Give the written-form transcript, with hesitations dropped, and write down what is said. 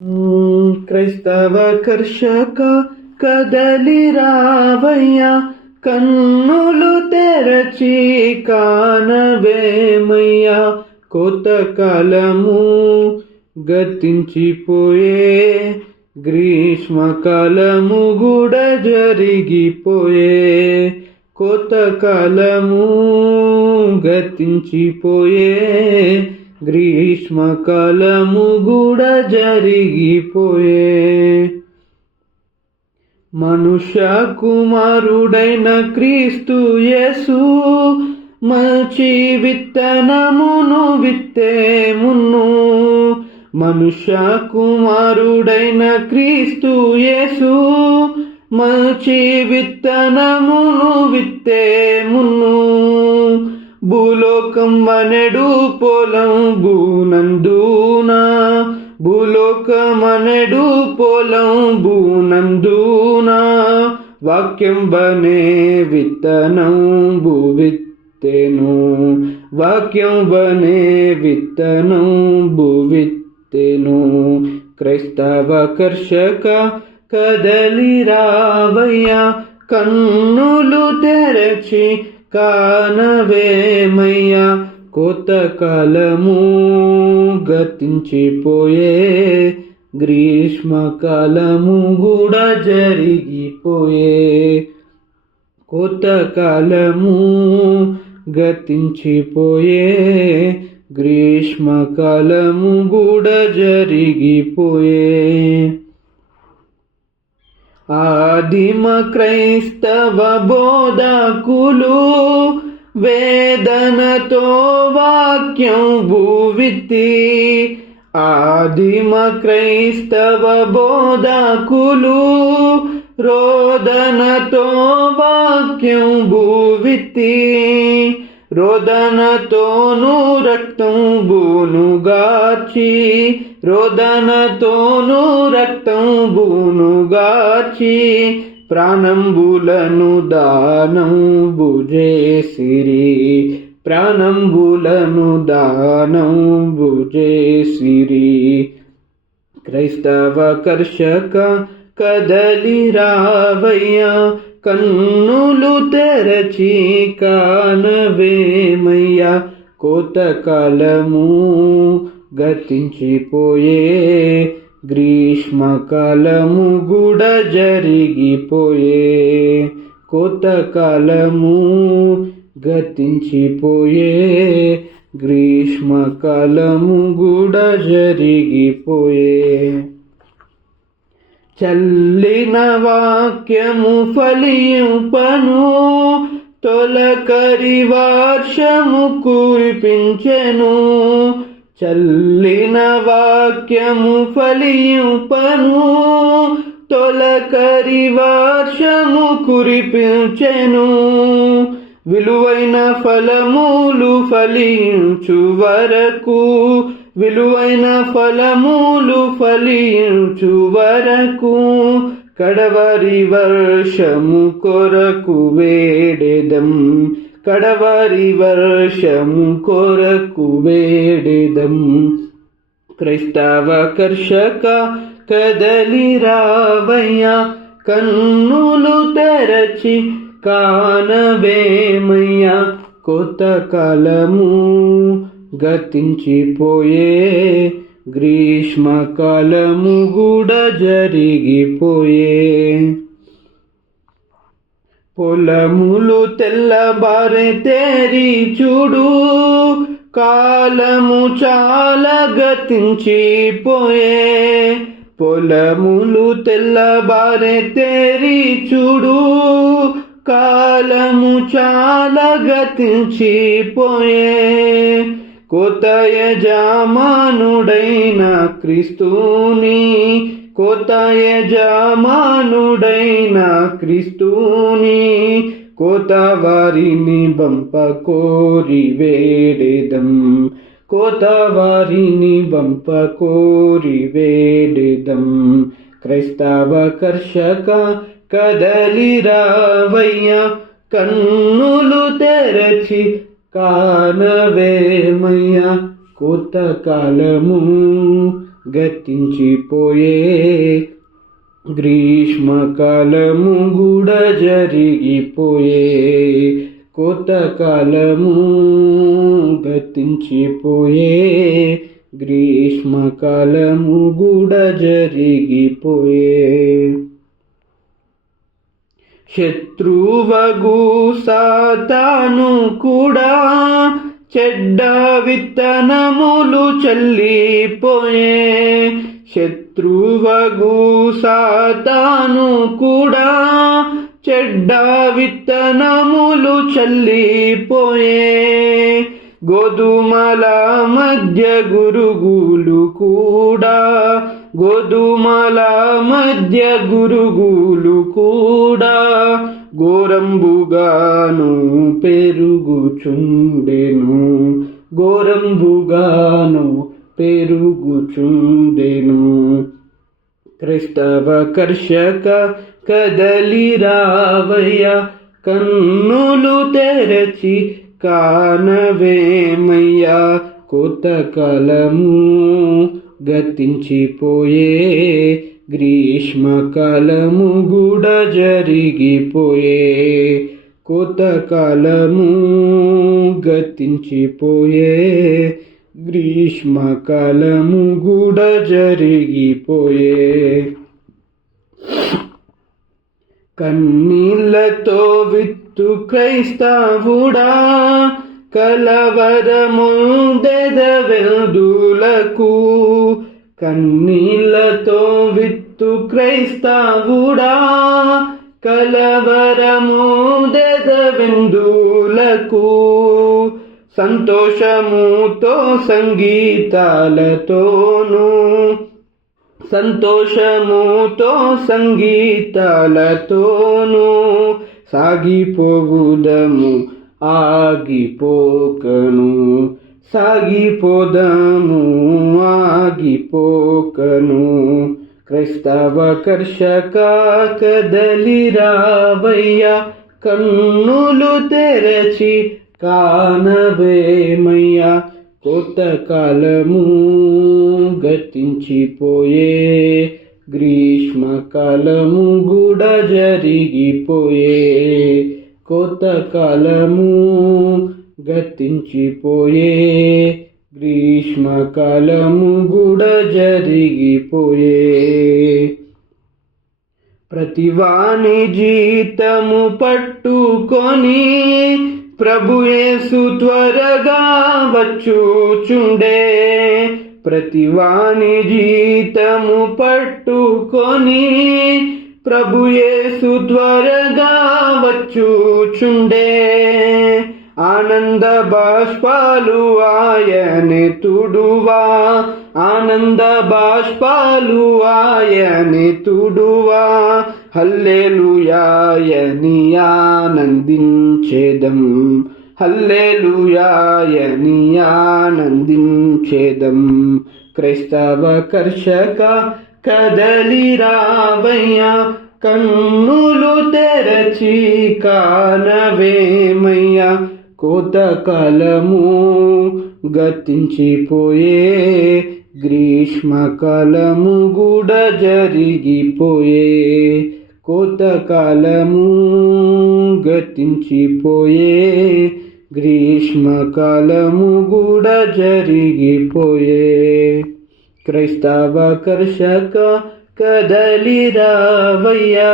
క్రైస్తవ కర్షక కదలి రావయ్యా, కన్నులు తెరచి కానవేమయ్యా. కోత కాలము గతించిపోయే, గ్రీష్మకాలము కూడా జరిగిపోయే. కోత కాలము గతించిపోయే, గ్రీష్మకాలము కూడా జరిగిపోయే. మనుష్య కుమారుడైన క్రీస్తు యేసు మంచి విత్తనమును విత్తేమును. మనుష్య కుమారుడైన క్రీస్తు యేసు మంచి విత్తనమును విత్తేమును. భూలోకం మనెడు పొలం భూనందున, భూలోకమనెడు పొలం భూనందున. వాక్యం బనే విత్తనం భూవిత్తెను, వాక్యం బనే విత్తనం భూవిత్తెను. క్రైస్తవ కర్షక కదలి రావయ్యా, కన్నులు తెరచి కానవేమయ్యా. కోత కాలము గతించిపోయే, గ్రీష్మకాలము కూడా జరిగిపోయే. కోత కాలము గతించిపోయే, గ్రీష్మకాలము కూడా జరిగిపోయే. ఆదిమ క్రైస్తవ బోధకులు వేదనతో వాక్యం భూవిత్తి. ఆదిమ క్రైస్తవ బోధకులు రోదనతో వాక్యం భూవిత్తి. రోదనతోను రక్తం బూనుగార్చి, రోదనతోను రక్తం బూనుగార్చి. ప్రాణంబులను దానం భుజేసిరి, ప్రాణంబులను దానం భుజేసిరి. క్రైస్తవ కర్షక కదలి రావయ్యా, కన్నులు తెరచి కానవేమయ్యా. కోత కాలము గతించిపోయే, గ్రీష్మకాలము కూడా జరిగిపోయే. కోత కాలము గతించిపోయే, గ్రీష్మకాలము కూడా జరిగిపోయే. చల్లిన వాక్యము ఫలింపను, తొలకరి వర్షము కురిపించెను. చల్లిన వాక్యము ఫలింపను, తొలకరి వర్షము కురిపించెను. విలువైన ఫలములు ఫలించు వరకు, విలువైన ఫలములు ఫలించు వరకు. కడవరి వర్షము కొరకు వేడెదం, కడవరి వర్షము కొరకు వేడెదం. క్రైస్తవ కర్షక కదలి రావయ్యా, కన్నులు తెరచి కానవేమయ్యా. కోత కాలము గతించిపోయే, గ్రీష్మకాలము కూడా జరిగిపోయే. పొలములు తెల్లబారే తేరి చూడు, కాలము చాలా గతించిపోయే. పొలములు తెల్లబారే తేరి చూడు, కాలము చాలా గతించిపోయే. కోత యజమానుడైన క్రీస్తుని, కోత యజమానుడైన క్రీస్తుని. కోత వారిని బంప కోరి వేడెదం, కోత వారిని బంప కోరి వేడెదం. క్రైస్తవ కర్షక కదలి రావయ్యా, కన్నులు తెరచి కానవేమయ్యా. కోత కాలము గతించిపోయే గ్రీష్మకాలము కూడా జరిగిపోయే కొత్త కాలము గతించిపోయే గ్రీష్మకాలము కూడా జరిగిపోయే శత్రువగు సాతాను కూడా చెడ్డ విత్తనములు చల్లిపోయే శత్రువగు సాతాను కూడా చెడ్డ విత్తనములు చల్లిపోయే గోధుమల మధ్య గురుగులు కూడా గోధుమల మధ్య గురుగులు కూడా ఘోరంబుగాను పెరుగుచుండెను ఘోరంబుగాను పెరుగుచుండెను క్రైస్తవ కర్షక కదలిరావయ్య కన్నులు తెరచి కానవేమయ్యా కొత్త కాలము గతించిపోయే గ్రీష్మకాలము కూడా జరిగిపోయే కొత్త కాలము గతించిపోయే గ్రీష్మకాలము కూడా జరిగిపోయే కన్నీళ్లతో విత్తు క్రైస్తవుడా కలవరముందెదవెల్దులకు కన్నీళ్లతో విత్తు క్రైస్తవుడా కలవరముందెదవెందులకు సంతోషముతో సంగీతాలతోను సాగిపోవుదము ఆగిపోకను సాగిపోదము ఆగిపోకను క్రైస్తవ కర్షక కదలిరావయ్య కన్నులు తెరచి కానవేమయ్యా కొత్త కాలము గతించిపోయే గ్రీష్మకాలము కూడా జరిగిపోయే కొత్త కాలము గతించిపోయే గ్రీష్మకాలము కూడా జరిగిపోయే ప్రతివాని జీతము పట్టుకొని ప్రభుయేసు త్వరగా వచ్చుచుండే ప్రతివాని జీతము పట్టుకొని ప్రభుయేసు త్వరగా వచ్చుచుండే ఆనంద బాష్పాలు ఆయనే తుడువా ఆనంద బాష్పాలు ఆయనే తుడువా హల్లెలూయాయని ఆనందించేదం హల్లెలూయాయని ఆనందించేదం క్రైస్తవ కర్షక కదలిరావయ్య కన్నులు తెరచి కానవేమయ్యా కొత్త కాలము గతించిపోయే గ్రీష్మకాలము కూడా జరిగిపోయే కొత్త కాలము గతించిపోయే గ్రీష్మకాలము కూడా జరిగిపోయే క్రైస్తవ కర్షక కదలిరావయ్యా